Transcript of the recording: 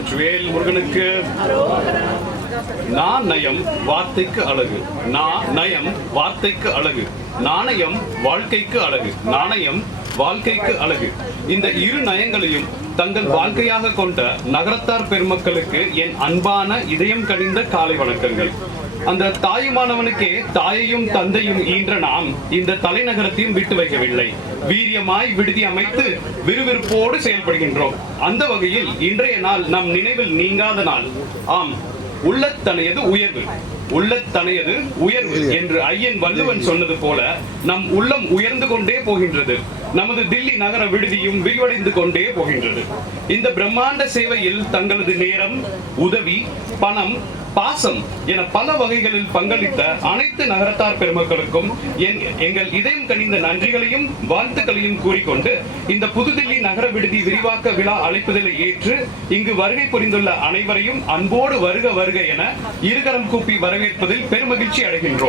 வெற்றிவேல் முருகனுக்கு. நான் நயம் வார்த்தைக்கு அழகு, நயம் வார்த்தைக்கு அழகு, நாணயம் வாழ்க்கைக்கு அழகு, நாணயம் வாழ்க்கைக்கு அழகு. இந்த இரு நயங்களையும் தங்கள் வாழ்க்கையாக கொண்ட நகரத்தார் பெருமக்களுக்கு என் அன்பான இதயம் கனிந்த காலை வணக்கங்கள். அந்த தாயுமானவனுக்கே தாயையும் தந்தையும் ஈன்ற நாம் இந்த தலைநகரத்தையும் விட்டு வைக்கவில்லை. வீரியமாய் விடுதி அமைத்து விறுவிறுப்போடு செயல்படுகின்றோம். அந்த வகையில் இன்றைய நாள் நம் நினைவில் நீங்காத நாள். ஆம், உள்ளத்தனையது உயர்வு, உள்ளத்தனையது உயர்வு என்று ஐயன் வள்ளுவன் சொன்னது போல நம் உள்ளம் உயர்ந்து கொண்டே போகின்றது. நமது தில்லி நகர விடுதியும் விரிவடைந்து கொண்டே போகின்றது. இந்த பிரம்மாண்ட சேவையில் தங்களது நேரம், உதவி, பணம், பாசம் என பல வகைகளில் பங்களித்த அனைத்து நகரத்தார் பெருமக்களுக்கும் எங்கள் இதயம் கனிந்த நன்றிகளையும் வாழ்த்துக்களையும் கூறிக்கொண்டு இந்த புதுதில்லி நகர விடுதி விரிவாக்க விழா அழைப்புதலை ஏற்று இங்கு வருகை புரிந்துள்ள அனைவரையும் அன்போடு வருக வருக என இருகரம் கூப்பி வரவேற்பதில் பெருமகிழ்ச்சி அடைகின்றோம்.